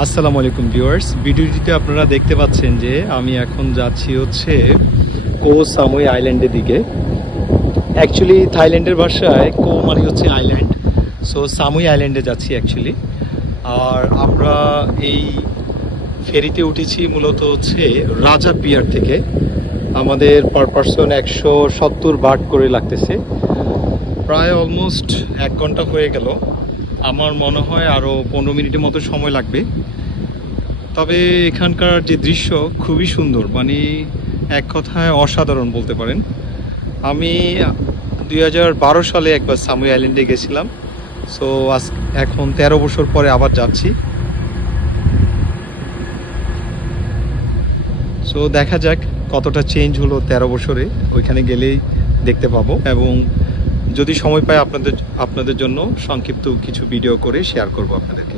আসসালামু আলাইকুম ভিউয়ার্স, ভিডিওটিতে আপনারা দেখতে পাচ্ছেন যে আমি এখন যাচ্ছি হচ্ছে কো সামুই আইল্যান্ডের দিকে। অ্যাকচুয়ালি থাইল্যান্ডের ভাষায় কো মানে হচ্ছে আইল্যান্ড, সো সামুই আইল্যান্ডে যাচ্ছি অ্যাকচুয়ালি। আর আমরা এই ফেরিতে উঠেছি মূলত হচ্ছে রাজা পিয়ার থেকে। আমাদের পার পারসন 170 বাট করে লাগতেছে। প্রায় অলমোস্ট 1 ঘন্টা হয়ে গেল। আমার মনে হয় আরও 15 মিনিটের মতো সময় লাগবে। তবে এখানকার যে দৃশ্য খুবই সুন্দর, মানে এক কথায় অসাধারণ বলতে পারেন। আমি 2012 সালে একবার সামুই আইল্যান্ডে গেছিলাম, সো এখন 13 বছর পরে আবার যাচ্ছি। সো দেখা যাক কতটা চেঞ্জ হলো 13 বছরে, ওইখানে গেলেই দেখতে পাবো। এবং যদি সময় পাই আপনাদের জন্য সংক্ষিপ্ত কিছু ভিডিও করে শেয়ার করব আপনাদেরকে।